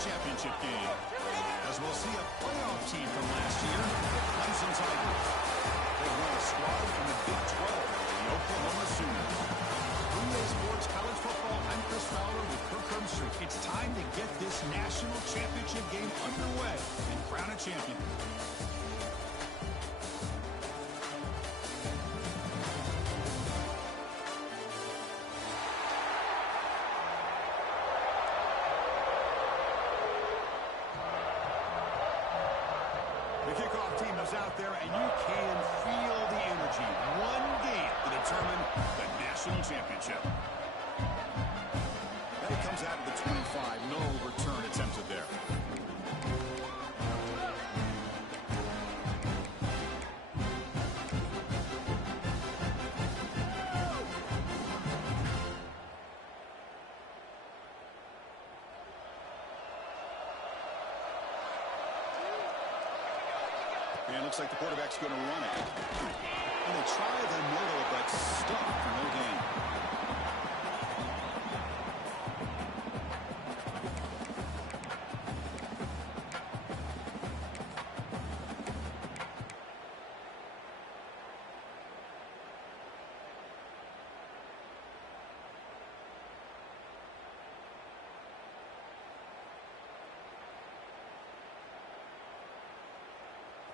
championship game. As we'll see a playoff team from last year, the Clemson Tigers. They won a squad from the Big 12, the Oklahoma Sooners. From EA Sports College Football, I'm Chris Fowler with Kirk Herbstreit. It's time to get this national championship game underway and crown a champion. The kickoff team is out there, and you can feel the energy. One game to determine the national championship. Then he comes out of the 25. And looks like the quarterback's going to run it. And they try the middle, but stuck for no gain.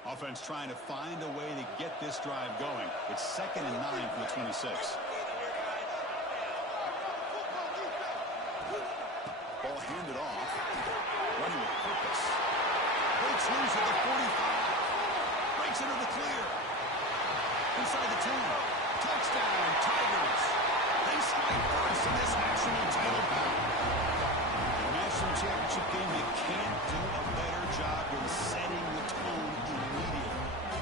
Offense trying to find a way to get this drive going. It's 2nd and 9 from the 26. Ball handed off. Running with purpose. Breaks loose at the 45. Breaks into the clear. Inside the 10. Touchdown, Tigers. They strike first in this national title bout. The national championship game, you can't do a better job than setting the tone immediately.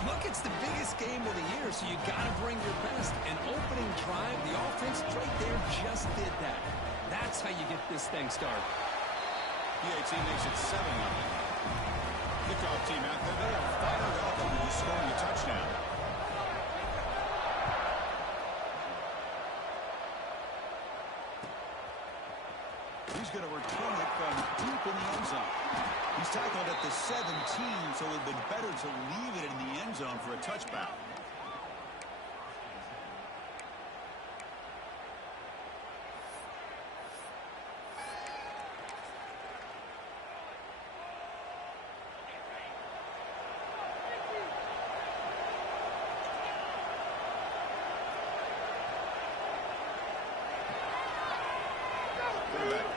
Look, it's the biggest game of the year, so you got to bring your best. An opening drive, the offense right there just did that. That's how you get this thing started. PAT makes it 7-0. Kickoff team out there, they are fired up into scoring a touchdown. He's going to return it from deep in the end zone. He's tackled at the 17, so it would have been better to leave it in the end zone for a touchback.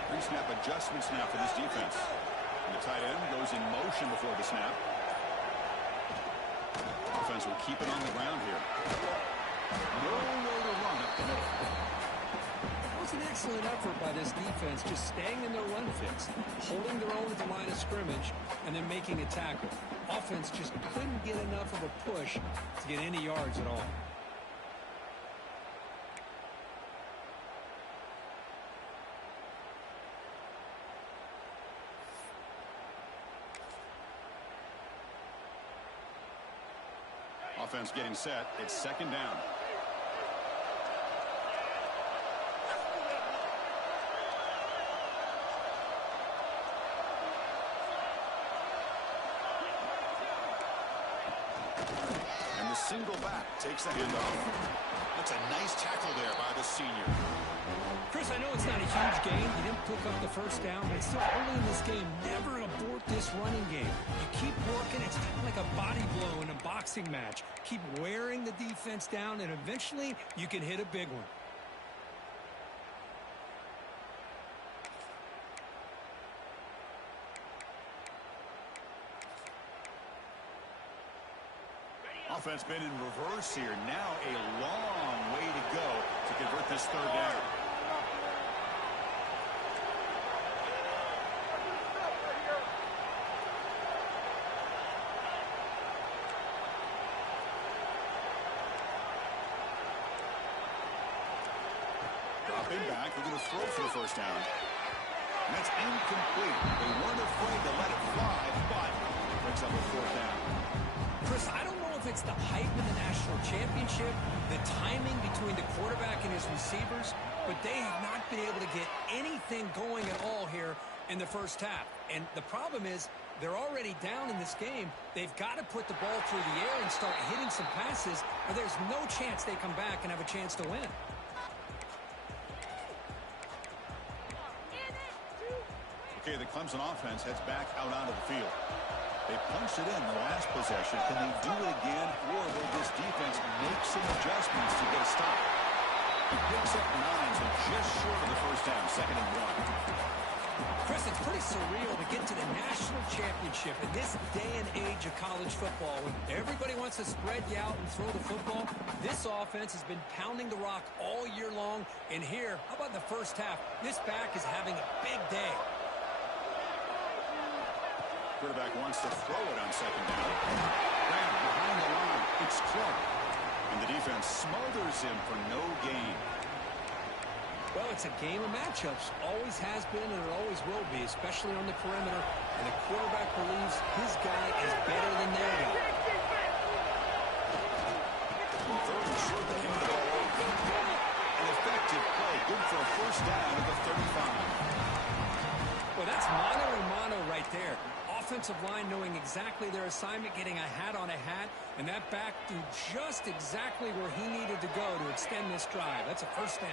Pre-snap adjustments now for this defense. And the tight end goes in motion before the snap. Offense will keep it on the ground here. Nowhere to run up the middle. It was an excellent effort by this defense, just staying in their run fix, holding their own at the line of scrimmage, and then making a tackle. Offense just couldn't get enough of a push to get any yards at all. Offense getting set. It's 2nd down. And the single back takes the handoff. That's a nice tackle there by the senior. Chris, I know it's not a huge gain. You didn't pick up the first down, but it's still early in this game. Never abort this running game. You keep working. It's kind of like a body blow in a boxing match. Keep wearing the defense down, and eventually you can hit a big one. Offense been in reverse here. Now a long way to go to convert this 3rd down. Dropping back, we're going to throw for the 1st down. And that's incomplete. They weren't afraid to let it fly, but it brings up a 4th down. Chris, I don't know if it's the hype in the national championship, the timing between the quarterback and his receivers, but they have not been able to get anything going at all here in the first half. And the problem is they're already down in this game. They've got to put the ball through the air and start hitting some passes, or there's no chance they come back and have a chance to win. Okay, the Clemson offense heads back out onto the field. They punched it in the last possession. Can they do it again, or will this defense make some adjustments to get a stop? He picks up 9, so just short of the 1st down, 2nd and 1. Chris, it's pretty surreal to get to the national championship in this day and age of college football when everybody wants to spread you out and throw the football. This offense has been pounding the rock all year long, and here, how about the first half? This back is having a big day. Quarterback wants to throw it on 2nd down. Graham behind the line. It's Clark. And the defense smothers him for no gain. Well, it's a game of matchups. Always has been and it always will be, especially on the perimeter. And the quarterback believes his guy is better than their guy. offensive line knowing exactly their assignment, getting a hat on a hat, and that back do just exactly where he needed to go to extend this drive. That's a first down.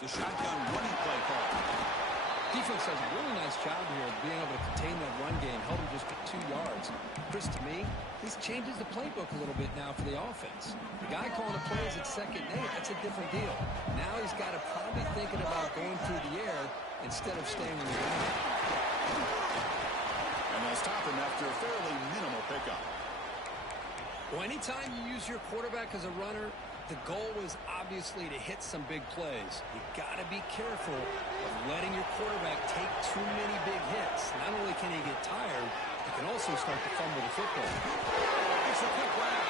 The shotgun running play call. Defense does a really nice job here of being able to contain that run game, held him just to 2 yards. Chris, to me, this changes the playbook a little bit now for the offense. The guy calling the plays at 2nd and 8, that's a different deal. Now he's got to probably thinking about going through the air instead of staying on the ground. And they'll stop him after a fairly minimal pickup. Well, anytime you use your quarterback as a runner, the goal is obviously to hit some big plays. You got to be careful of letting your quarterback take too many big hits. Not only can he get tired, he can also start to fumble the football. It's a quick grab.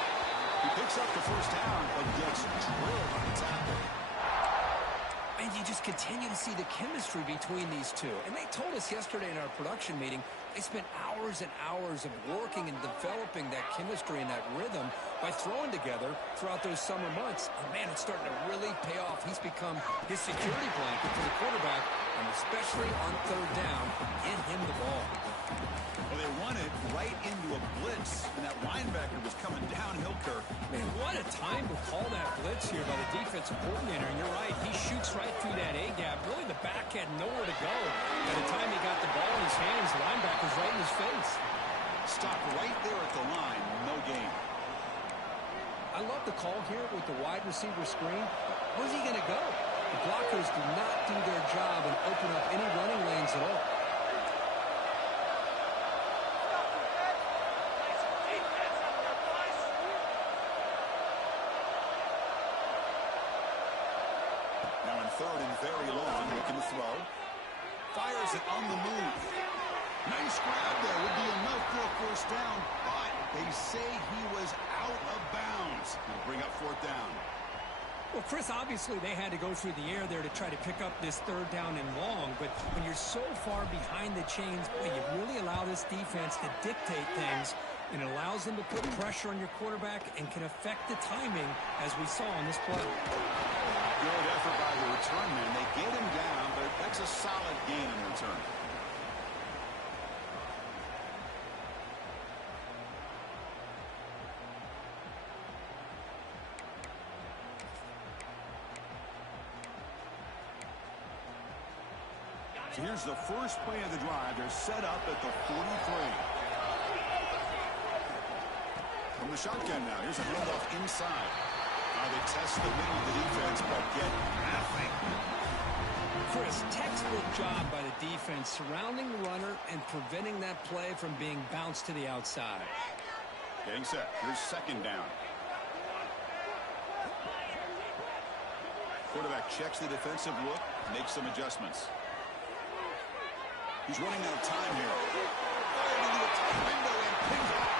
He picks up the first down, but gets drilled on the tackle. And you just continue to see the chemistry between these two. And they told us yesterday in our production meeting, they spent hours and hours of working and developing that chemistry and that rhythm by throwing together throughout those summer months. And, man, it's starting to really pay off. He's become his security blanket for the quarterback, and especially on 3rd down, get him the ball. Well, they run it right into a blitz, and that linebacker was coming downhill, Kirk. Man, what a time to call that blitz here by the defensive coordinator. And you're right, he shoots right through that A-gap. Really, the back had nowhere to go. By the time he got the ball in his hands, the linebacker's right in his face. Stopped right there at the line, no gain. I love the call here with the wide receiver screen. Where's he going to go? The blockers do not do their job and open up any running lanes at all. Now in 3rd and very long, looking to throw. Fires it on the move. Nice grab there. Would be enough for a first down, but they say he was out of bounds. It'll bring up 4th down. Well, Chris, obviously they had to go through the air there to try to pick up this 3rd down and long, but when you're so far behind the chains, boy, you really allow this defense to dictate things, and it allows them to put pressure on your quarterback and can affect the timing, as we saw on this play. Good effort by the return man. They get him down, but that's a solid gain in return. So here's the first play of the drive. They're set up at the 43. From the shotgun now. Here's a handoff inside. They test the middle of the defense, but get nothing. Chris, textbook job by the defense surrounding the runner and preventing that play from being bounced to the outside. Getting set. Here's 2nd down. Quarterback checks the defensive look, makes some adjustments. He's running out of time here. Fired into a tight window and picked off.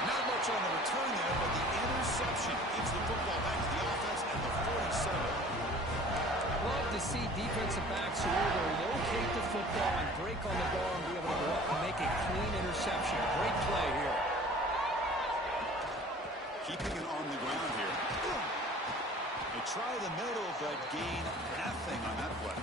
Not much on the return there, but the interception gets the football back to the offense at the 47. Love to see defensive backs who are able to locate the football and break on the ball and be able to go up and make a clean interception. Great play here. Keeping it on the ground here. They try the middle, but gain nothing on that play.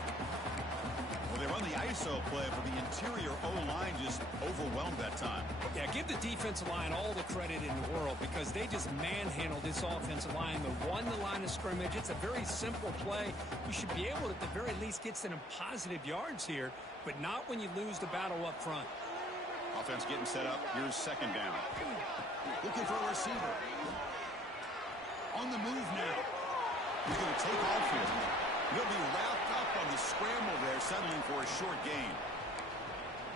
Well, they run the ISO play, but the interior O-line just overwhelmed that time. Yeah, give the defensive line all the credit in the world because they just manhandled this offensive line. They won the line of scrimmage. It's a very simple play. You should be able to, at the very least, get some positive yards here, but not when you lose the battle up front. Offense getting set up. Here's 2nd down. Looking for a receiver. On the move now. He's going to take off here. He'll be wrapped up on the scramble there, settling for a short gain.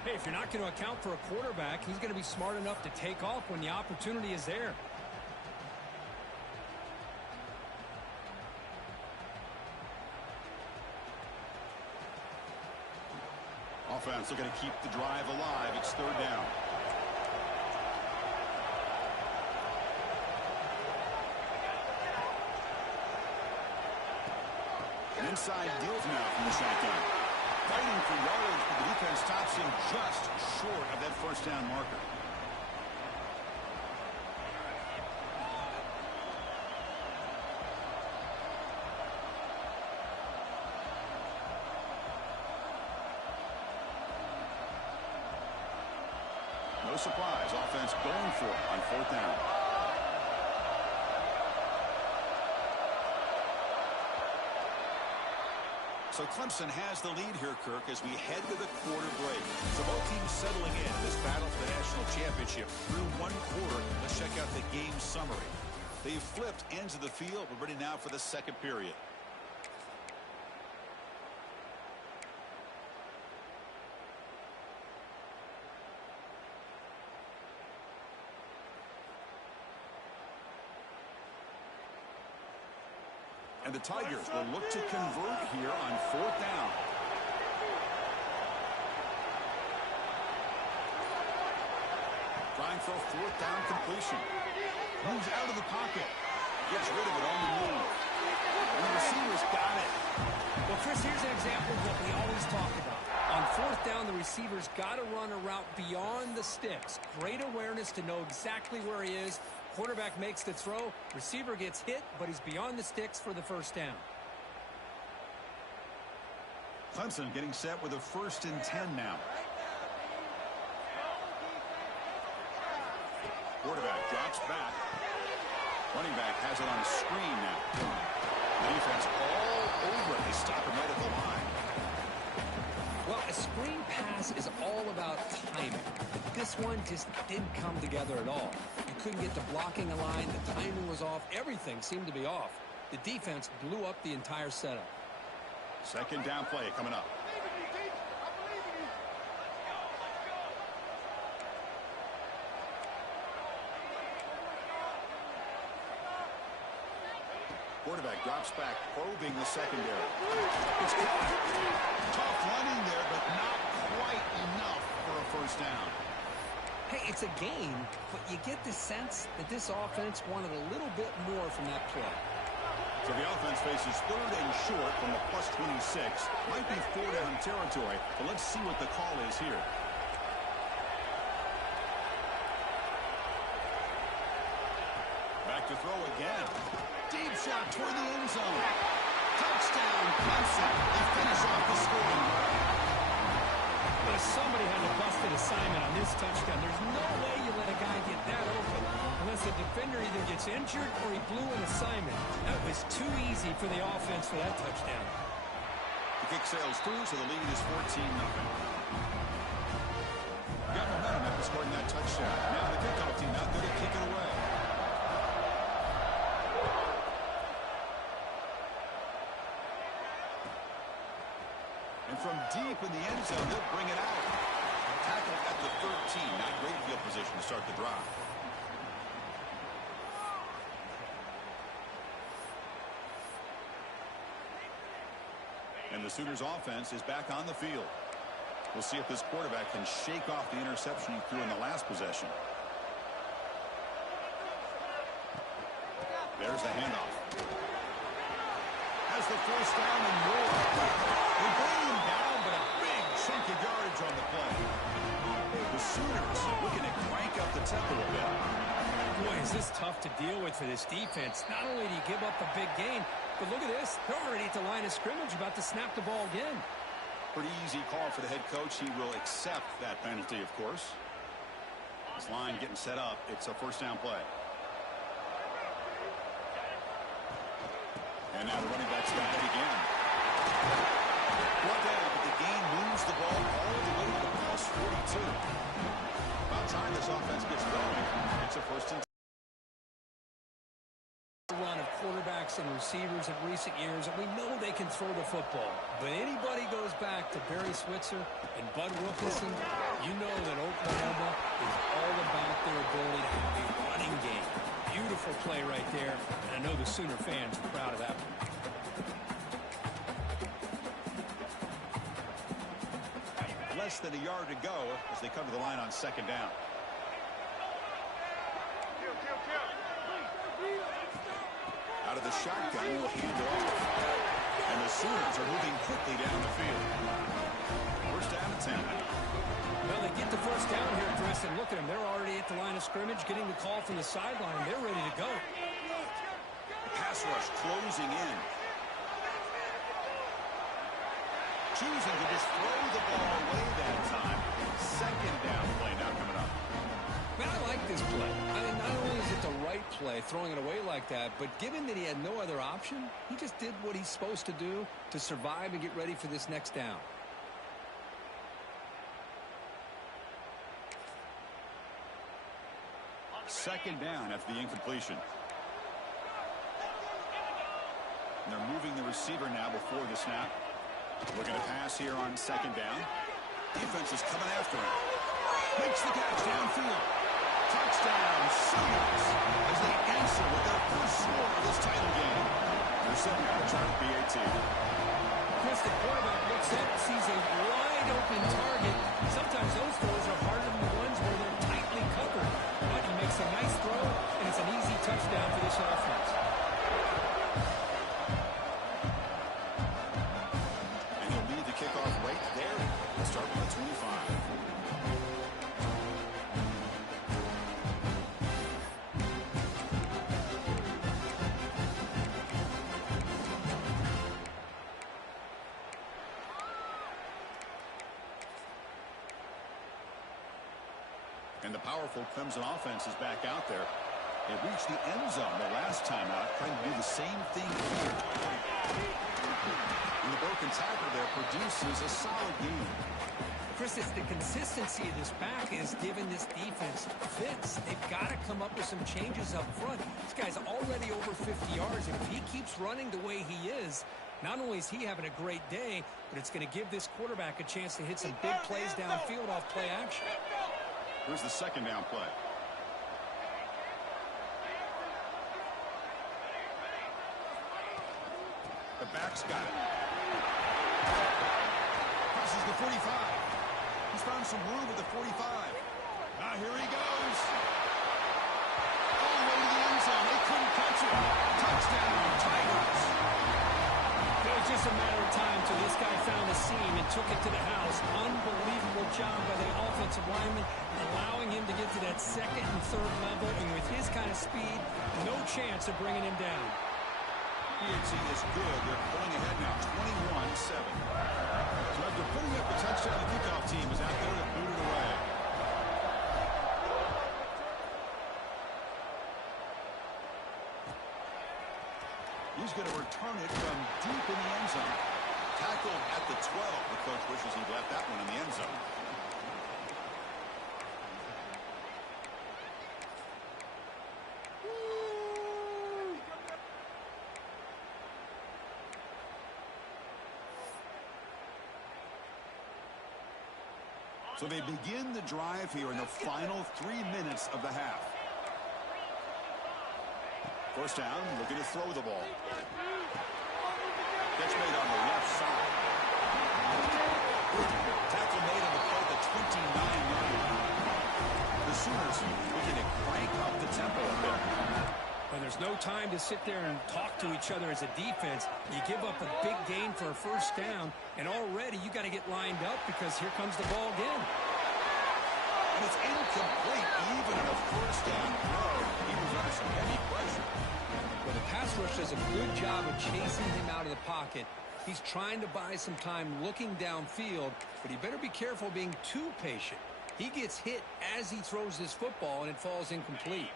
Hey, if you're not going to account for a quarterback, he's going to be smart enough to take off when the opportunity is there. Offense looking to keep the drive alive. It's 3rd down. And inside deals now from the shotgun. Fighting for yards, but the defense stops him just short of that first down marker. surprise. Offense going for it on 4th down. So Clemson has the lead here, Kirk, as we head to the quarter break. So both teams settling in this battle for the national championship through one quarter. Let's check out the game summary. They've flipped ends of the field. We're ready now for the second period. And the Tigers will look to convert here on 4th down. Trying for a 4th down completion. Moves out of the pocket. Gets rid of it on the move. And the receiver's got it. Well, Chris, here's an example of what we always talk about. On 4th down, the receiver's got to run a route beyond the sticks. Great awareness to know exactly where he is. Quarterback makes the throw. Receiver gets hit, but he's beyond the sticks for the 1st down. Clemson getting set with a 1st and 10 now. Quarterback drops back. Running back has it on a screen now. Defense all over it. They stop him right at the line. Well, a screen pass is all about timing. This one just didn't come together at all. You couldn't get the blocking line. The timing was off. Everything seemed to be off. The defense blew up the entire setup. 2nd down play coming up. Quarterback drops back, probing the secondary. It's caught. Tough running there, but not quite enough for a 1st down. Hey, it's a game, but you get the sense that this offense wanted a little bit more from that play. So the offense faces 3rd and short from the +26. Might be 4-down territory, but let's see what the call is here. Back to throw again. Deep shot toward the end zone. Touchdown, Clemson. They finish off the scoring drive. But somebody had a busted assignment on this touchdown. There's no way you let a guy get that open unless the defender either gets injured or he blew an assignment. That was too easy for the offense for that touchdown. The kick sails through, so the lead is 14-0. Got momentum after scoring that touchdown. Now the kickoff team out there to kick it away. And from deep in the end zone, they'll bring it out. Tackle at the 13. Not great field position to start the drive. And the Sooners offense is back on the field. We'll see if this quarterback can shake off the interception he threw in the last possession. There's the handoff. Has the 1st down and more. They bring him down, but a big chunk of yardage on the play. The Sooners looking to crank up the tempo a bit. Boy, is this tough to deal with for this defense. Not only do you give up a big gain, but look at this. They're already at the line of scrimmage, about to snap the ball again. Pretty easy call for the head coach. He will accept that penalty, of course. This line getting set up. It's a 1st down play. And now the running back's back again. Brought down, but the gain moves the ball all the way to the +42. About time this offense gets going. It's a 1st and 10. Run of quarterbacks and receivers in recent years, and we know they can throw the football. But anybody goes back to Barry Switzer and Bud Wilkinson, you know that Oklahoma is all about their ability to have a running game. Beautiful play right there, and I know the Sooner fans are proud of that one. Less than a yard to go as they come to the line on 2nd down. Out of the shotgun, will hand it off. And the Sooners are moving quickly down the field. 1st down and 10. Well, they get the 1st down here, Chris, and look at them. They're already at the line of scrimmage, getting the call from the sideline. They're ready to go. Pass rush closing in. Choosing to just throw the ball away that time. 2nd down play now coming up. Man, I like this play. I mean, not only is it the right play, throwing it away like that, but given that he had no other option, he just did what he's supposed to do to survive and get ready for this next down. Second down after the incompletion. And they're moving the receiver now before the snap. Looking to pass here on second down. Defense is coming after him. Makes the catch downfield. Touchdown, Sooners, as they answer with their first score of this title game. They're setting out to try to BAT. Chris, the quarterback looks up, sees a wide open target. Sometimes those throws are harder than the ones where they're tightly covered. But he makes a nice throw, and it's an easy touchdown for this offense. And he'll lead the kickoff right there. We'll start with the 25. And the powerful Clemson offense is back out there. They reached the end zone the last time out, trying to do the same thing here. And the broken tackle there produces a solid game. Chris, it's the consistency of this back is giving this defense fits. They've got to come up with some changes up front. This guy's already over 50 yards. If he keeps running the way he is, not only is he having a great day, but it's going to give this quarterback a chance to hit some big plays downfield off play action. Here's the second down play. The back's got it. Crosses the 45. He's found some room at the 45. Now here he goes. All the way to the end zone. They couldn't catch him. Touchdown, Tigers. It was just a matter of time till this guy found the seam and took it to the house. Unbelievable job by the offensive lineman, allowing him to get to that second and third level. And with his kind of speed, no chance of bringing him down. BAT is good. They're pulling ahead now, 21-7. So after putting up the touchdown, the kickoff team is out there to boot it away. He's going to return it from deep in the end zone. Tackled at the 12. The coach wishes he'd left that one in the end zone. So they begin the drive here in the final 3 minutes of the half. First down, looking to throw the ball. Catch made on the left side. Tackle made on the play at the 29-yard line. The Sooners looking to crank up the tempo a bit. When there's no time to sit there and talk to each other as a defense, you give up a big gain for a first down, and already you got to get lined up because here comes the ball again. And it's incomplete even on a first down throw. He was under some heavy pressure. Well, the pass rush does a good job of chasing him out of the pocket. He's trying to buy some time looking downfield, but he better be careful being too patient. He gets hit as he throws this football, and it falls incomplete.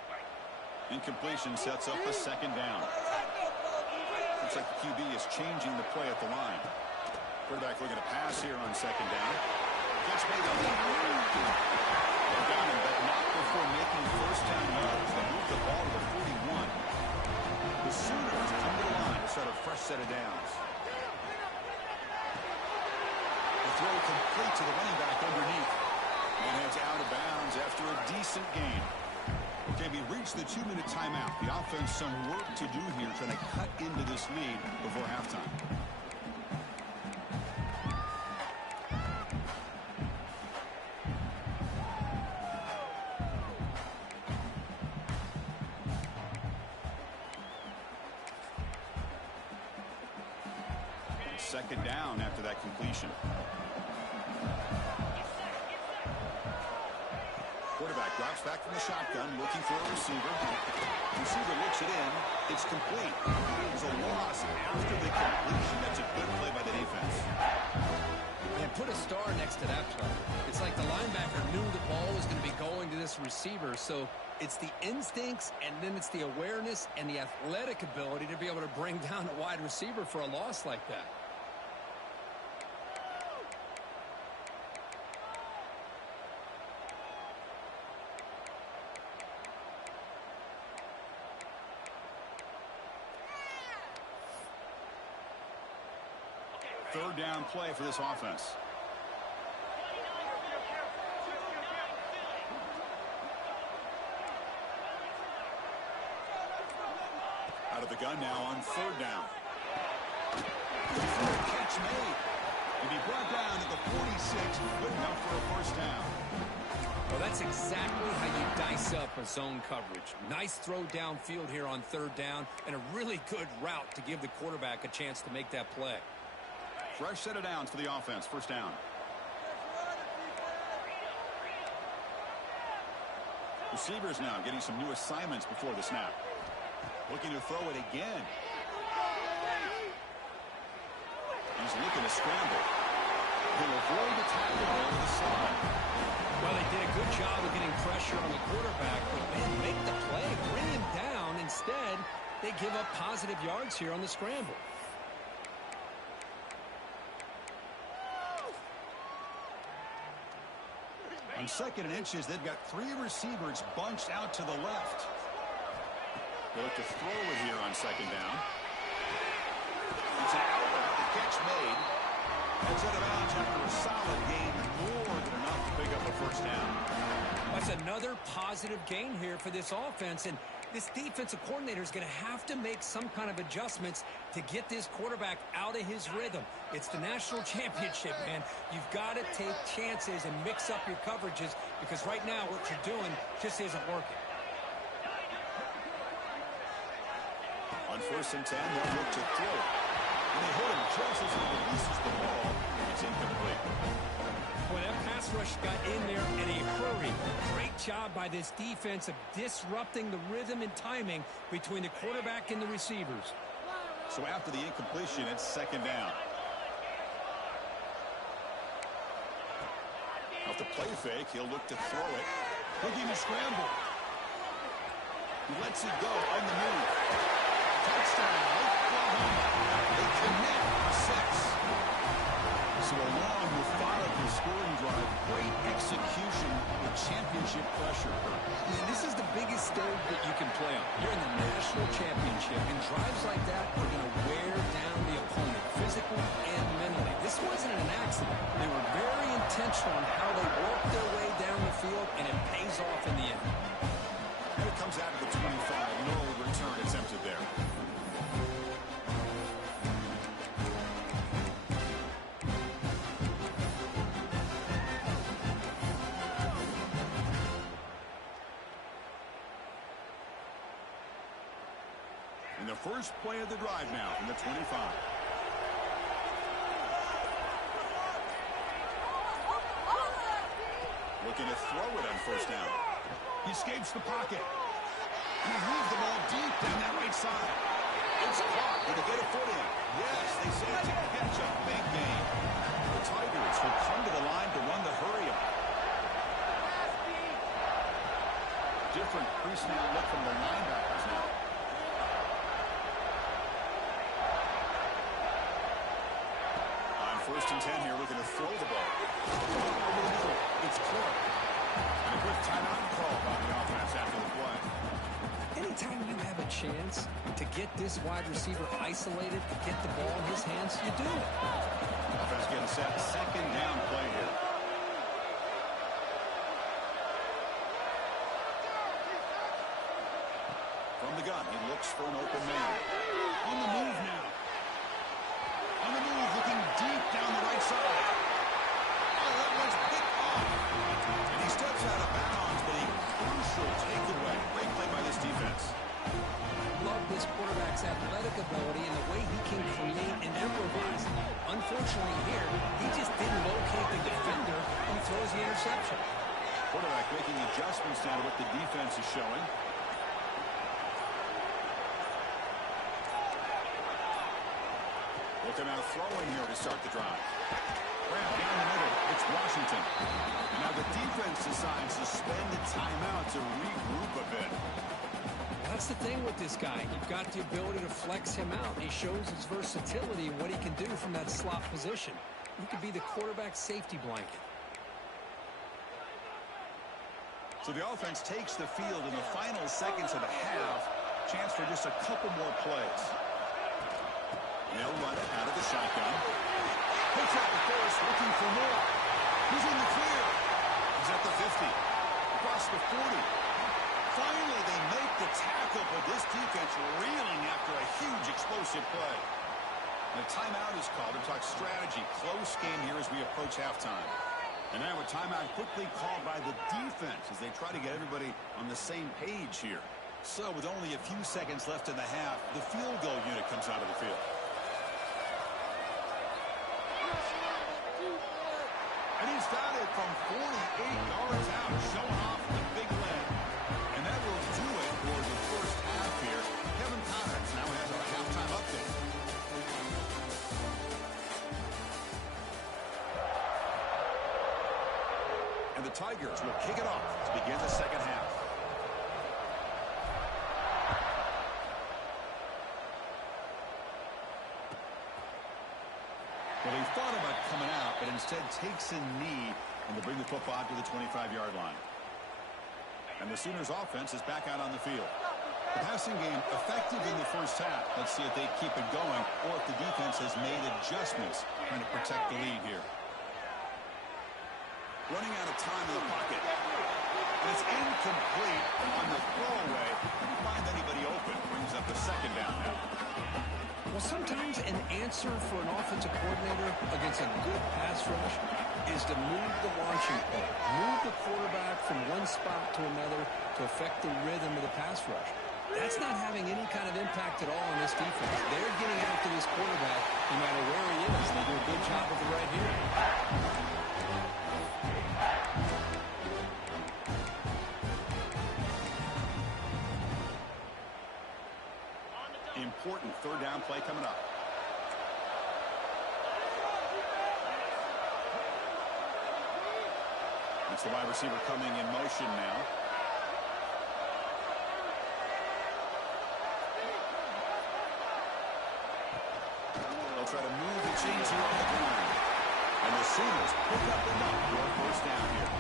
Incompletion sets up a second down. Looks like the QB is changing the play at the line. Quarterback looking to pass here on second down. Catch made on the they got him, but not before making first down yards. They moved the ball to the 41. The Sooners come to the line to set a fresh set of downs. The throw complete to the running back underneath. And heads out of bounds after a decent gain. Okay, we reached the 2-minute timeout. The offense some work to do here trying to cut into this lead before halftime. Second down after that completion. Quarterback drops back from the shotgun, looking for a receiver. Receiver looks it in. It's complete. There's a loss after the completion. That's a good play by the defense. And put a star next to that play. It's like the linebacker knew the ball was going to be going to this receiver, so it's the instincts, and then it's the awareness and the athletic ability to be able to bring down a wide receiver for a loss like that. Third down play for this offense. Out of the gun now on third down. Catch made. And he brought down at the 46, good enough for a first down. Well, that's exactly how you dice up a zone coverage. Nice throw downfield here on third down, and a really good route to give the quarterback a chance to make that play. Fresh set of downs for the offense. First down. Receivers now getting some new assignments before the snap. Looking to throw it again. He's looking to scramble. He'll avoid the tackle over the side. Well, they did a good job of getting pressure on the quarterback, but man, make the play, bring him down. Instead, they give up positive yards here on the scramble. On second and inches, they've got three receivers bunched out to the left. They look to throw it here on second down. It's an outlet. The catch made. That's out of bounds after a solid gain, more than enough to pick up a first down. That's another positive gain here for this offense, and this defensive coordinator is going to have to make some kind of adjustments to get this quarterback out of his rhythm. It's the national championship, man. You've got to take chances and mix up your coverages, because right now what you're doing just isn't working. On first and 10, they'll look to throw it. And they hit him just as he releases the ball. It's incomplete. Boy, that pass rush got in there in a hurry. Great job by this defense of disrupting the rhythm and timing between the quarterback and the receivers. So after the incompletion, it's second down. Off the play fake, he'll look to throw it. Looking to scramble. He lets it go on the move. Touchdown, Oklahoma. They connect for 6. So a long, methodical scoring drive. Great execution with championship pressure. Man, this is the biggest stage that you can play on. You're in the national championship, and drives like that are going to wear down the opponent, physically and mentally. This wasn't an accident. They were very intentional on how they worked their way down the field, and it pays off in the end. And it comes out of the 25. No return attempted there. And the first play of the drive now from the 25. Looking to throw it on first down. He escapes the pocket. He moves the ball deep down that right side. It's caught. Did he get a foot in? Yes, they say it's a catch-up. Big gain. The Tigers will come to the line to run the hurry-up. Different pre-snap look from the linebackers now. On first and 10 here, looking to throw the ball. Over the middle. It's Clark. And a quick timeout call by the offense after the play. Anytime you have a chance to get this wide receiver isolated, to get the ball in his hands, you do it. Offense getting set. Second down play here. From the gun, he looks for an open man. On the move now. On the move, looking deep down the right side. Oh, that one's picked off. And he steps out of bounds, but a crucial takeaway. Great play by this defense. Love this quarterback's athletic ability and the way he can create and improvise. Unfortunately here, he just didn't locate the defender when he throws the interception. Quarterback making adjustments now to what the defense is showing. Looking out throwing here to start the drive. Grab down the middle. It's Washington. And now the defense decides to spend a timeout to regroup a bit. That's the thing with this guy. You've got the ability to flex him out. He shows his versatility and what he can do from that slot position. He could be the quarterback safety blanket. So the offense takes the field in the final seconds of the half. Chance for just a couple more plays. They'll run it out of the shotgun. Puts out the first, looking for more. He's in the clear. He's at the 50. Across the 40. Finally, they make the tackle, but this defense reeling after a huge explosive play. And a timeout is called to talk strategy. Close game here as we approach halftime. And now a timeout quickly called by the defense as they try to get everybody on the same page here. So with only a few seconds left in the half, the field goal unit comes out of the field. And he's got it from 48 yards out, showing off the big leg. And that will do it for the first half here. Kevin Conrad now has our halftime update. And the Tigers will kick it off to begin the second half. Well, he thought about coming out, but instead takes a knee and to bring the football to the 25-yard line. And the Sooners offense is back out on the field. The passing game effective in the first half. Let's see if they keep it going or if the defense has made adjustments trying to protect the lead here. Running out of time in the pocket. And it's incomplete on the throwaway. Didn't find anybody open. Brings up a second down now. Well, sometimes an answer for an offensive coordinator against a good pass rush is to move the launching point. Move the quarterback from one spot to another to affect the rhythm of the pass rush. That's not having any kind of impact at all on this defense. They're getting after this quarterback no matter where he is. They do a good job of it right here. Important third down play coming up. It's the wide receiver coming in motion now. They'll try to move the chains here on the ground. And the Sooners pick up enough for a first down here.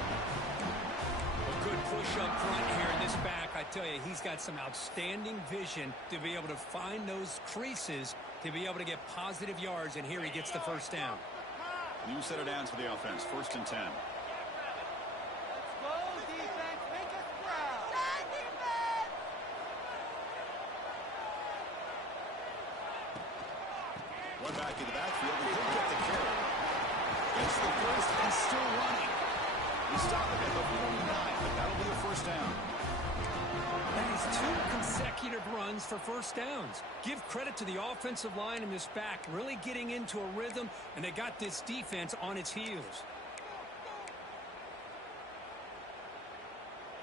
A good push up front here in this back. I tell you, he's got some outstanding vision to be able to find those creases to be able to get positive yards, and here he gets the first down. New set of downs for the offense. 1st and 10. One back in the backfield, and he'll get the carry. It's the first and still running. He stopped it at the 49, but that'll be a first down. That is 2 consecutive runs for first downs. Give credit to the offensive line in this back, really getting into a rhythm, and they got this defense on its heels.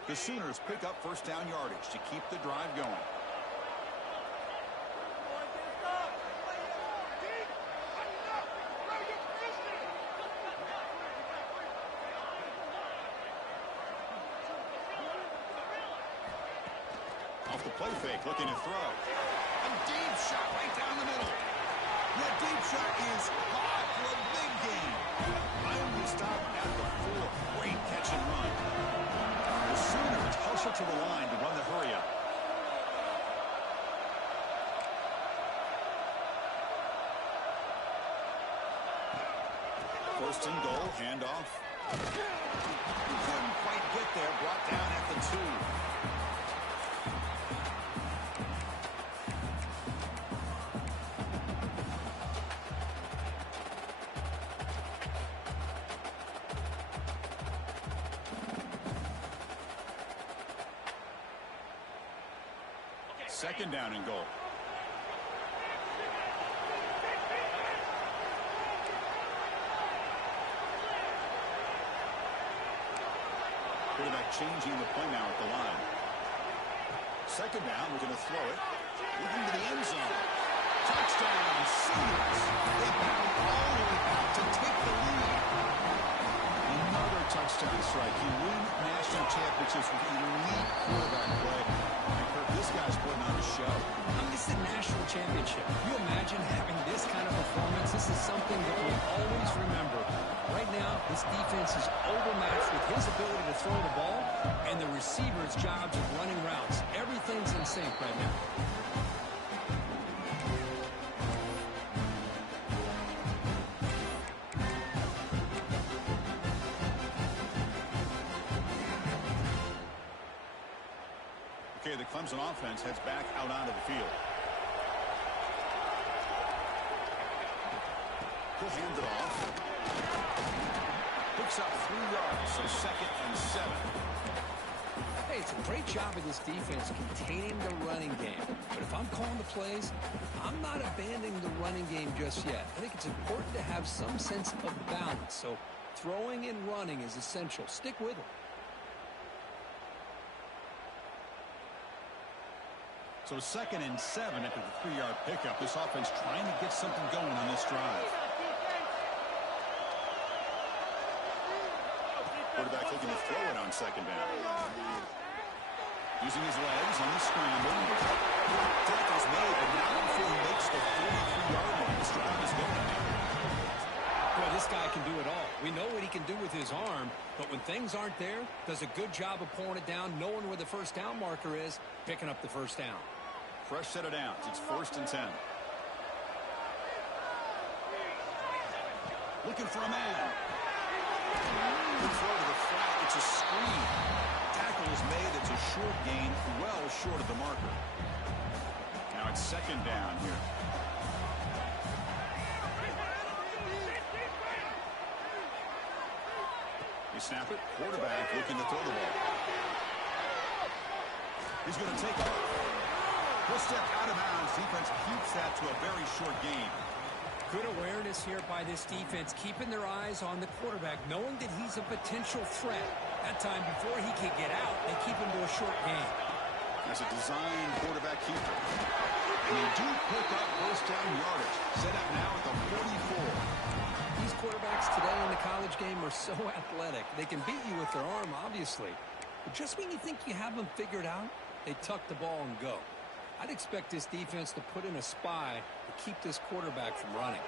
The Sooners pick up first down yardage to keep the drive going. Off the play fake, looking to throw. A deep shot right down the middle. That deep shot is hot for a big game. Finally stopped at the 4. Great catch and run. The Sooners hustle to the line to run the hurry up. First and goal, handoff. Couldn't quite get there, brought down at the 2. Second down and goal. Quarterback changing the play now at the line. Second down, we're going to throw it. Looking to the end zone. Touchdown, Sooners. They bound all the way back to take the lead. championship. You imagine having this kind of performance? This is something that we'll always remember. Right now, this defense is overmatched with his ability to throw the ball and the receiver's jobs of running routes. Everything's in sync right now. Okay, the Clemson offense heads back out onto the field. He'll hand it off. Picks up 3 yards, so 2nd and 7. Hey, it's a great job of this defense containing the running game. But if I'm calling the plays, I'm not abandoning the running game just yet. I think it's important to have some sense of balance. So throwing and running is essential. Stick with it. So 2nd and 7 after the 3-yard pickup. This offense trying to get something going on this drive. Quarterback looking to throw it on 2nd down. Using his legs on the scramble. Tackle's made, but now before he makes the 43-yard line, this drive is going. Boy, this guy can do it all. We know what he can do with his arm, but when things aren't there, does a good job of pulling it down, knowing where the first down marker is, picking up the first down. Fresh set of downs. It's 1st and 10. Looking for a man. Good throw to the flat. It's a screen. Tackle is made. It's a short gain, well short of the marker. Now it's 2nd down here. You snap it. Quarterback looking to throw the ball. He's going to take off. He'll step out of bounds. Defense keeps that to a very short gain. Good awareness here by this defense, keeping their eyes on the quarterback, knowing that he's a potential threat. That time, before he can get out, they keep him to a short gain. That's a design quarterback keeper. And they do pick up first down yardage. Set up now at the 44. These quarterbacks today in the college game are so athletic. They can beat you with their arm, obviously. But just when you think you have them figured out, they tuck the ball and go. I'd expect this defense to put in a spy to keep this quarterback from running.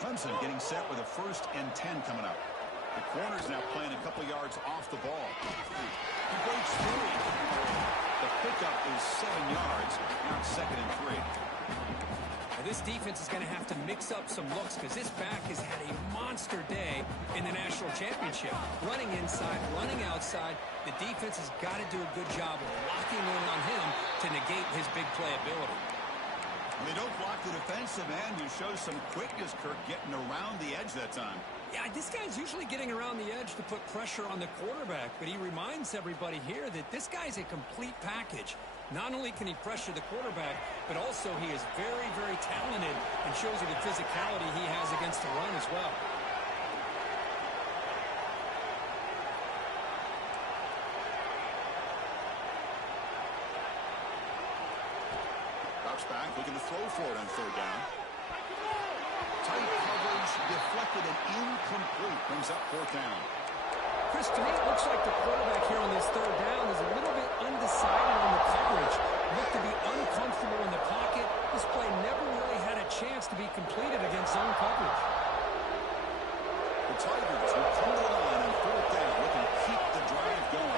Clemson getting set with a 1st and 10 coming up. The corner's now playing a couple yards off the ball. He breaks through. The pickup is 7 yards. Now it's 2nd and 3. Now this defense is going to have to mix up some looks because this back has had a monster day in the national championship. Running inside, running outside. The defense has got to do a good job of locking in on him to negate his big play ability. They don't block the defensive end, who shows some quickness, Kirk, getting around the edge that time. Yeah, this guy's usually getting around the edge to put pressure on the quarterback, but he reminds everybody here that this guy's a complete package. Not only can he pressure the quarterback, but also he is very, very talented and shows you the physicality he has against the run as well. Drops back, looking to throw for it on 3rd down. Tight coverage, deflected and incomplete. Brings up 4th down. Chris, to me, it looks like the quarterback here on this 3rd down is a little bit undecided on the coverage. Looked to be uncomfortable in the pocket. This play never really had a chance to be completed against zone coverage. The Tigers will come to the line on 4th down, looking to keep the drive going.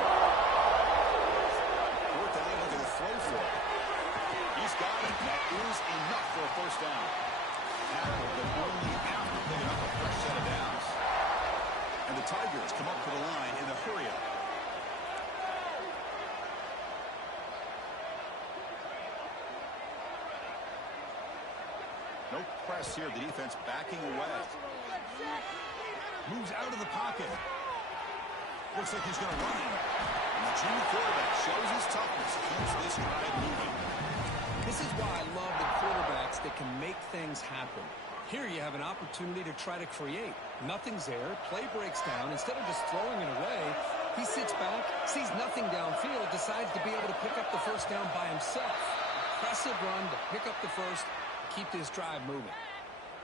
4th down, looking to throw for it. He's got it. That is enough for a 1st down. Tackle, but only after picking up a fresh set of downs. And the Tigers come up to the line in a hurry-up. No press here. The defense backing away. Moves out of the pocket. Looks like he's going to run it. And the junior quarterback shows his toughness. Keeps this drive moving. This is why I love the quarterbacks that can make things happen. Here you have an opportunity to try to create. Nothing's there. Play breaks down. Instead of just throwing it away, he sits back, sees nothing downfield, decides to be able to pick up the first down by himself. Impressive run to pick up the first, keep this drive moving.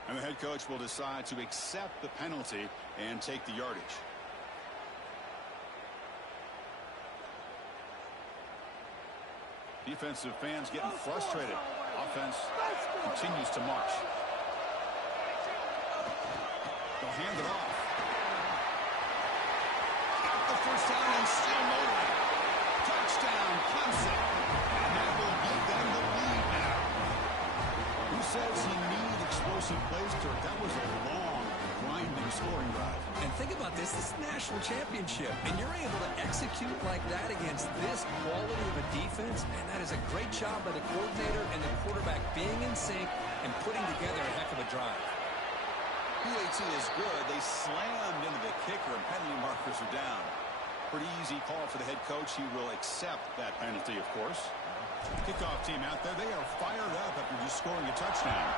And the head coach will decide to accept the penalty and take the yardage. Defensive fans getting frustrated. offense continues to march. They'll hand it off. Got the first down and still motoring. Touchdown, Clemson. And that will give them the lead now. Who says you need explosive plays, Kirk? That was a long, grinding scoring drive. And think about this. This is a national championship. And you're able to execute like that against this quality of a defense. And that is a great job by the coordinator and the quarterback being in sync and putting together a heck of a drive. PAT is good. They slammed into the kicker, and penalty markers are down. Pretty easy call for the head coach. He will accept that penalty, of course. Kickoff team out there. They are fired up after just scoring a touchdown.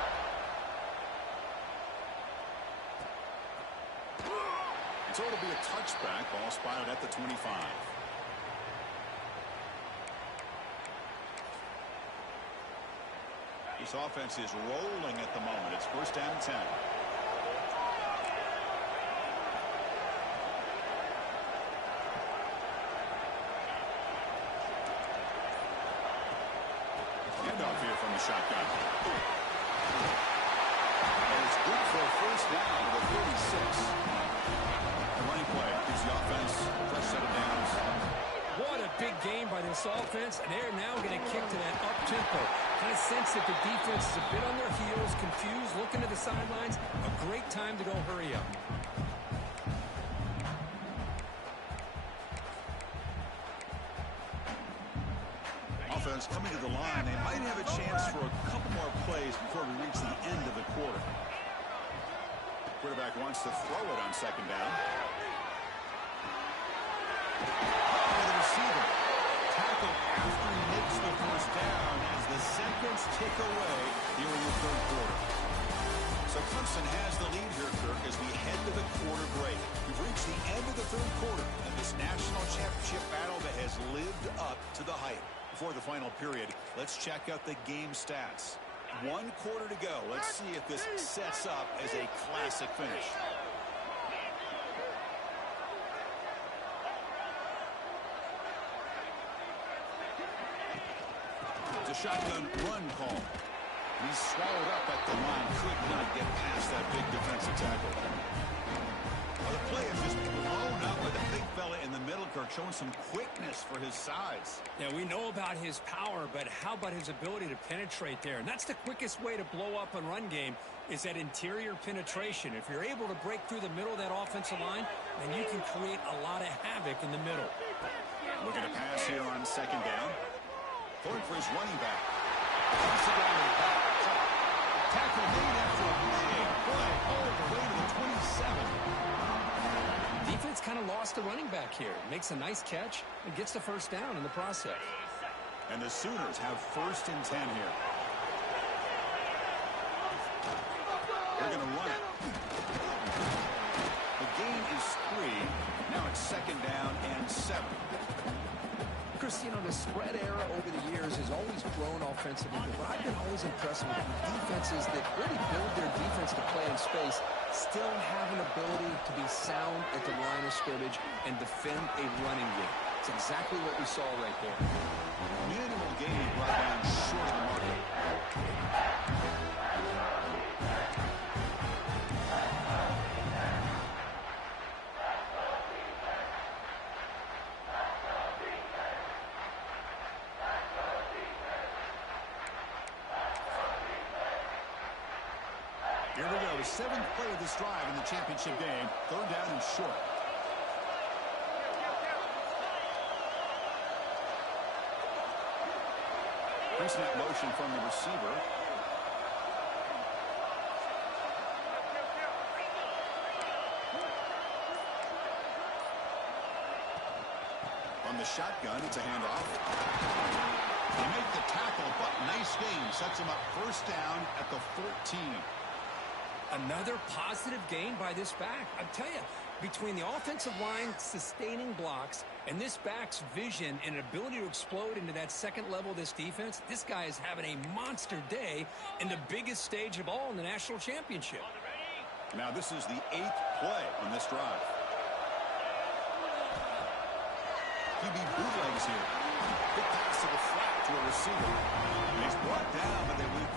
So it'll be a touchback. Ball spotted at the 25. This offense is rolling at the moment. It's first down and 10. Handoff here from the shotgun. And it's good for a first down to the 36. The running play gives the offense a fresh set of downs. What a big game by this offense, and they're now going to kick to that up-tempo. Kind of sense that the defense is a bit on their heels, confused, looking to the sidelines. A great time to go hurry up. Offense coming to the line. They might have a chance for a couple more plays before we reach the end of the quarter. Quarterback wants to throw it on second down. The receiver. Tackle after he makes the first down as the seconds tick away here in the third quarter. So Clemson has the lead here, Kirk, as we head to the quarter break. We've reached the end of the third quarter of this national championship battle that has lived up to the hype. Before the final period, let's check out the game stats. 1 quarter to go. Let's see if this sets up as a classic finish. The shotgun run call. He's swallowed up at the line. Could not get past that big defensive tackle. Well, the play is just blown up with a big fella in the middle, Kirk, showing some quickness for his size. Yeah, we know about his power, but how about his ability to penetrate there? And that's the quickest way to blow up a run game is that interior penetration. If you're able to break through the middle of that offensive line, then you can create a lot of havoc in the middle. Looking to pass here on second down. Going for his running back. Tackle made after a big play all the way to the 27. Defense kind of lost the running back here. Makes a nice catch and gets the first down in the process. And the Sooners have first and 10 here. They're going to run it. The gain is 3. Now it's second down and 7. Chris, you know, the spread era over the years has always grown offensively, but I've been always impressed with defenses that really build their defense to play in space, still have an ability to be sound at the line of scrimmage and defend a running game. It's exactly what we saw right there. Minimal gain brought down short of the market. Here we go, the 7th play of this drive in the championship game. Third down and short. Pre-snap motion from the receiver. From the shotgun, it's a handoff. They make the tackle, but nice game. Sets him up first down at the 14. Another positive gain by this back. I tell you, between the offensive line sustaining blocks and this back's vision and ability to explode into that second level of this defense, this guy is having a monster day in the biggest stage of all in the national championship. Now this is the 8th play on this drive. QB bootlegs here. Good pass to the flat to a receiver. And he's brought down, but they went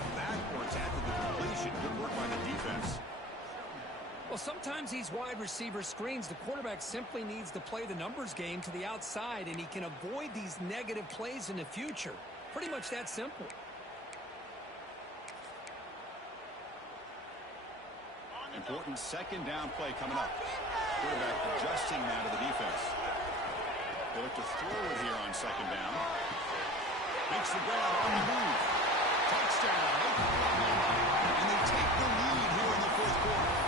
sometimes these wide receiver screens, the quarterback simply needs to play the numbers game to the outside, and he can avoid these negative plays in the future. Pretty much that simple. Important second down play coming up. Quarterback adjusting now to the defense. They look to throw it here on second down. Makes the grab on the move. Touchdown. And they take the lead here in the fourth quarter.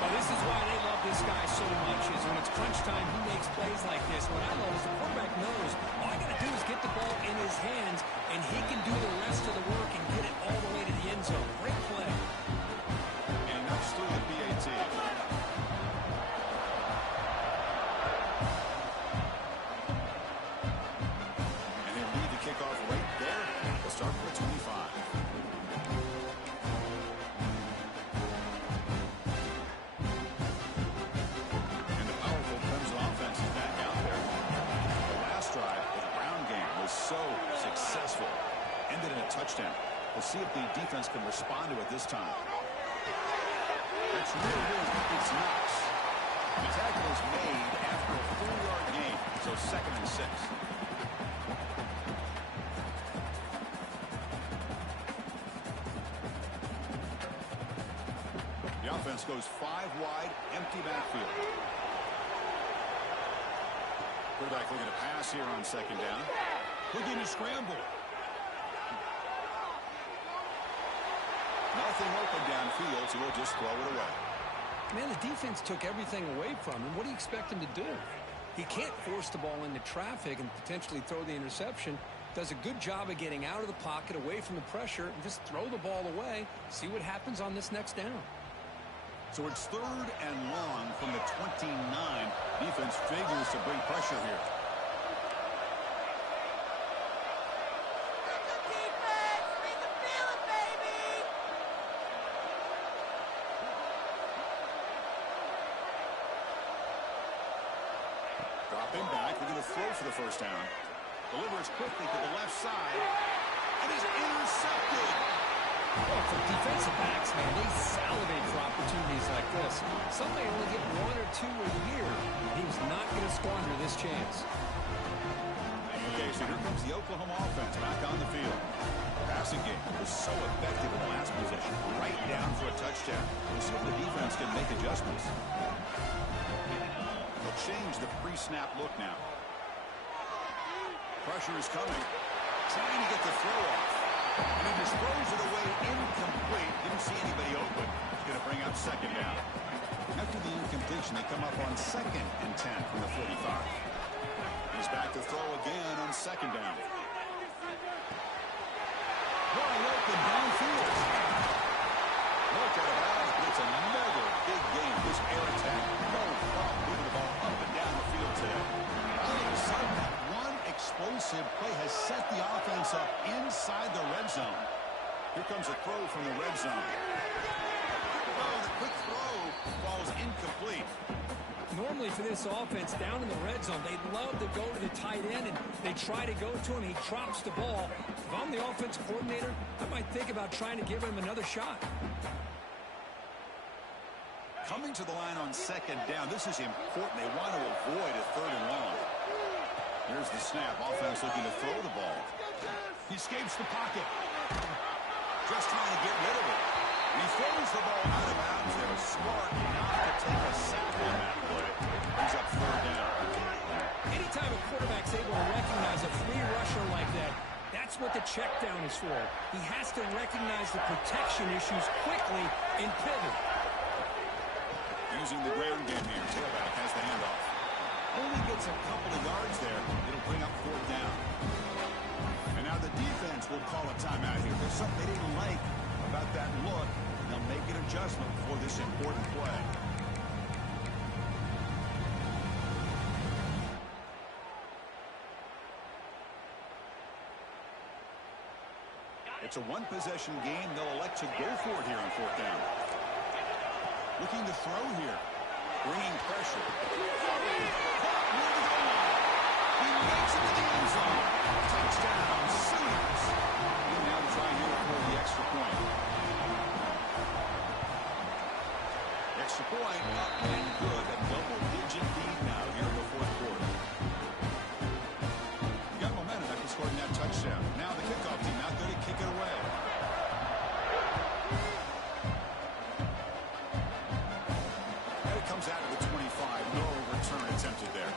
Well, this is why they love this guy so much, is when it's crunch time, he makes plays like this. What I love is the quarterback knows all I got to do is get the ball in his hands, and he can do the rest of the work and get it all the way to the end zone. Great play. And that's through the PAT. And they lead the kickoff right there. They'll start with 25. And the powerful Clemson offense is back out there. The last drive of the Brown game was so successful. Ended in a touchdown. We'll see if the defense can respond to it this time. That's really good. It's Knox. The tackle is made after a 4-yard gain, so 2nd and 6. The offense goes 5 wide, empty backfield. Quarterback looking to pass here on second down. Looking to scramble. Nothing open downfield, so we'll just throw it away. Man, the defense took everything away from him. What do you expect him to do? He can't force the ball into traffic and potentially throw the interception. Does a good job of getting out of the pocket, away from the pressure, and just throw the ball away. See what happens on this next down. So it's 3rd and long from the 29. Defense figures to bring pressure here. Dropping back, we're going to throw for the first down. Delivers quickly to the left side, and is intercepted. Well, for defensive backs, man, they salivate for opportunities like this. Some may only get 1 or 2 a year. He was not going to squander this chance. Okay, so here comes the Oklahoma offense back on the field. Passing game was so effective in the last possession. Right down for a touchdown. We'll see if the defense can make adjustments. They'll change the pre-snap look now. Pressure is coming. Trying to get the throw off. And he just throws it away incomplete. Didn't see anybody open. He's going to bring up second down. After the incompletion, they come up on 2nd and 10 from the 45. He's back to throw again on second down. Wide open downfield. Look at it. It's another big game. This air attack, no problem moving the ball up and down the field today. All of a sudden, that one explosive play has set the offense up inside the red zone. Here comes a throw from the red zone. Oh, the quick throw falls incomplete. Normally for this offense, down in the red zone, they love to go to the tight end, and they try to go to him. He drops the ball. If I'm the offensive coordinator, I might think about trying to give him another shot. Coming to the line on second down, this is important. They want to avoid a 3rd and long. Here's the snap. Offense looking to throw the ball. He escapes the pocket. Just trying to get rid of it. And he throws the ball out of bounds there. Smart not to take a sack on that play. Brings up 3rd down. Anytime a quarterback's able to recognize a free rusher like that, that's what the check down is for. He has to recognize the protection issues quickly and pivot. Using the ground game here. Tailback has the handoff. Only gets a couple of yards there. It'll bring up 4th down. And now the defense will call a timeout here. There's something they didn't like about that look. They'll make an adjustment for this important play. It's a one-possession game. They'll elect to go for it here on 4th down. Looking to throw here. Bringing pressure. Caught near the goal line. He makes it to the end zone. Touchdown, Sooners. And now to try here for the extra point. Extra the point. Up and good. A double-digit lead now here in the fourth quarter. You got momentum after scoring that touchdown. Now the kickoff team out there to kick it away. And it comes out of the 25. No return attempted there.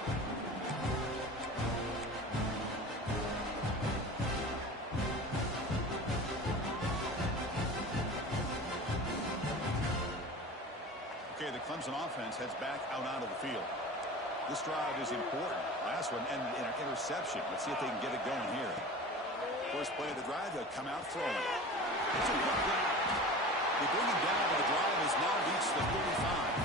The Clemson offense heads back out onto the field. This drive is important. Last one ended in an interception. Let's see if they can get it going here. First play of the drive, they'll come out throwing. It's a good grab. They bring him down, but the drive has now reached the 35.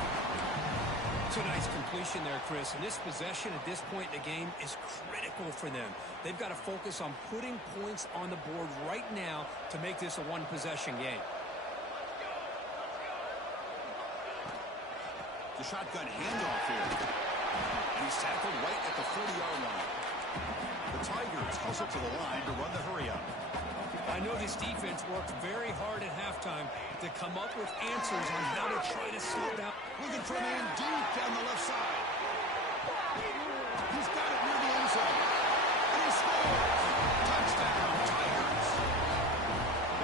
It's a nice completion there, Chris. And this possession at this point in the game is critical for them. They've got to focus on putting points on the board right now to make this a one-possession game. The shotgun handoff here. And he's tackled right at the 40-yard line. The Tigers hustle to the line to run the hurry-up. I know this defense worked very hard at halftime to come up with answers on how to try to slow down. Looking for a man deep down the left side. He's got it near the end zone. And he scores. Touchdown, Tigers.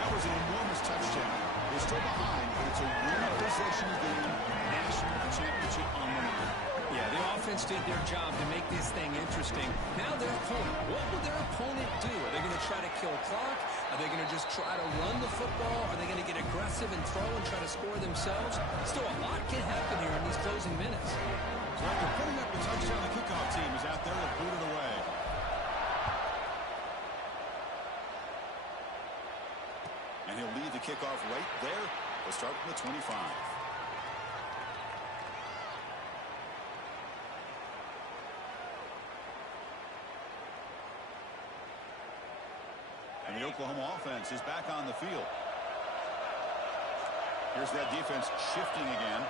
That was an enormous touchdown. They're still behind, but it's a one-possession game. National championship on the line. Yeah, the offense did their job to make this thing interesting. Now their opponent. What will their opponent do? Are they going to try to kill clock? Are they going to just try to run the football? Are they going to get aggressive and throw and try to score themselves? Still, a lot can happen here in these closing minutes. So after putting up the touchdown, the kickoff team is out there to boot it away. And he'll leave the kickoff right there. We'll start from the 25. And the Oklahoma offense is back on the field. Here's that defense shifting again.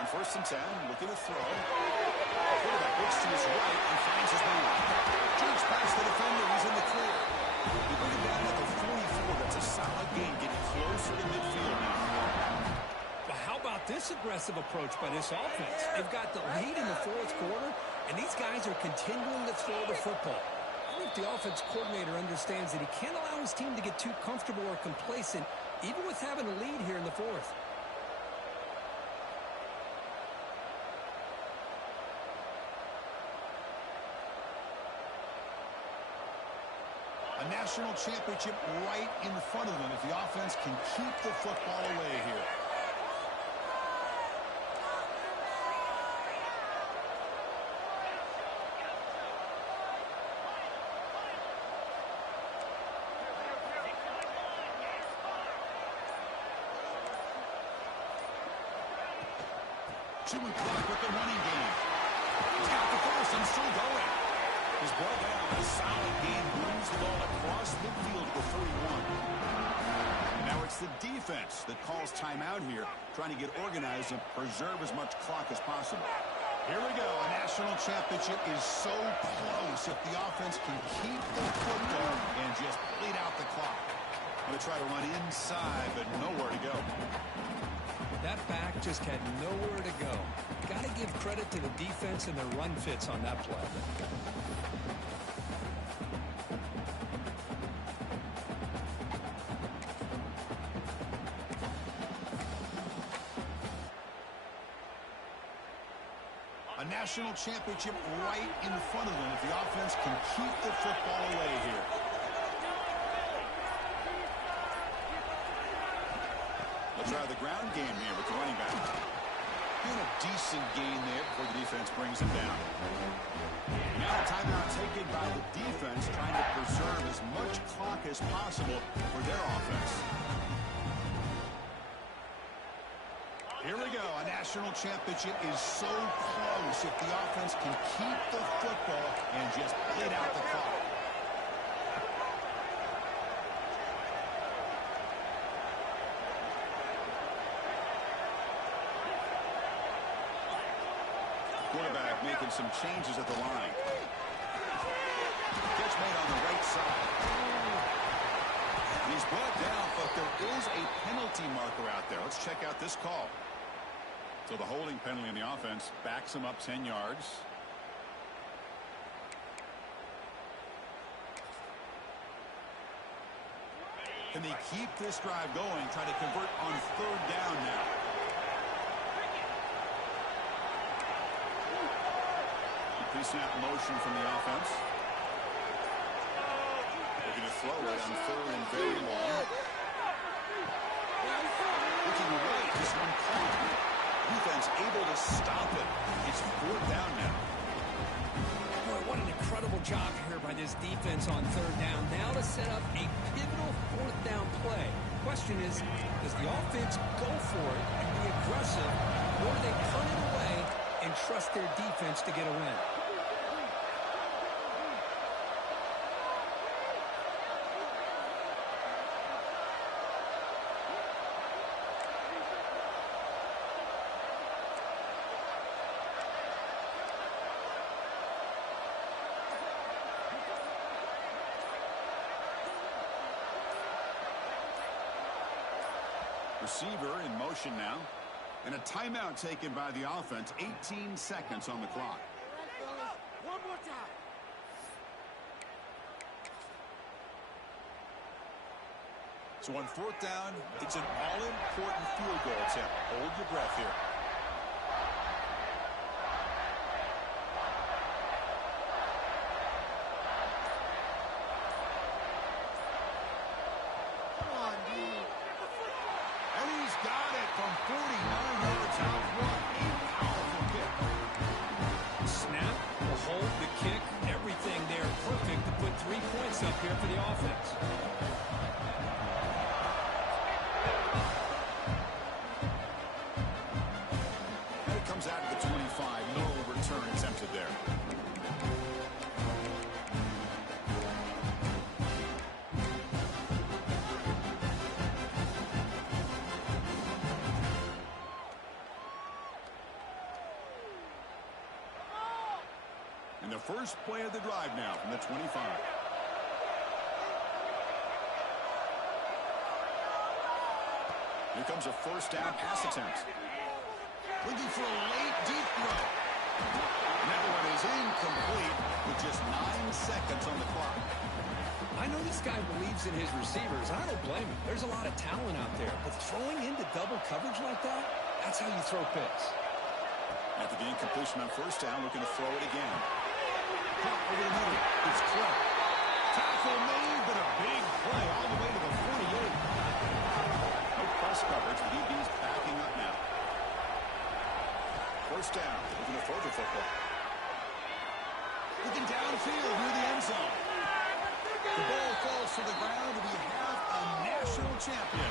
On 1st and 10, looking to throw. Quarterback looks to his right and finds his man. Jerks past the defender. He's in the clear. They bring him down at the 44. That's a solid gain, getting closer to midfield now. Well, how about this aggressive approach by this offense? They've got the lead in the fourth quarter, and these guys are continuing to throw the football. I think the offense coordinator understands that he can't allow his team to get too comfortable or complacent, even with having a lead here in the fourth. A national championship right in front of them if the offense can keep the football away here. Chewing clock with the running game. He's got the first and still going. He's brought down a solid gain, moves the ball across midfield to the 41. And now it's the defense that calls timeout here, trying to get organized and preserve as much clock as possible. Here we go. A national championship is so close if the offense can keep the football and just bleed out the clock. Going to try to run inside, but nowhere to go. That back just had nowhere to go. Got to give credit to the defense and their run fits on that play. A national championship right in front of them if the offense can keep the football away here. They'll try the ground game here with the running back. Doing a decent gain there before the defense brings him down. Now a timeout taken by the defense, trying to preserve as much clock as possible for their offense. Here we go. A national championship is so close if the offense can keep the football and just bleed out the clock. Quarterback making some changes at the line. Catch made on the right side. And he's brought down, but there is a penalty let's check out this call. So the holding penalty in the offense backs them up 10 yards. Can they keep this drive going, try to convert on third down now? Pre-snap motion from the offense. Looking to throw it on third and very long. Looking away, this one caught. Defense able to stop it. It's fourth down now. Boy, what an incredible job here by this defense on third down. Now to set up a pivotal fourth down play. Question is, does the offense go for it and be aggressive, or do they punt it away and trust their defense to get a win? Receiver in motion now. And a timeout taken by the offense. 18 seconds on the clock. One more time. So on fourth down, it's an all-important field goal attempt. Hold your breath here. Got it from 49 yards out. What a powerful kick. Snap, the hold, the kick, everything there perfect to put 3 points up here for the offense. And it comes out to the 25. No return attempted there. And the first play of the drive now from the 25. Here comes a first down pass attempt. Looking for a late deep throw. And that one is incomplete with just 9 seconds on the clock. I know this guy believes in his receivers. I don't blame him. There's a lot of talent out there. But throwing into double coverage like that, that's how you throw picks. After the incompletion on first down, looking to throw it again. Pop over the middle. It's Clark. Tackle made, but a big play all the way to the 48. No press coverage. The DB's backing up now. First down. Looking to throw the football. Looking downfield near the end zone. The ball falls to the ground, and we have a national champion.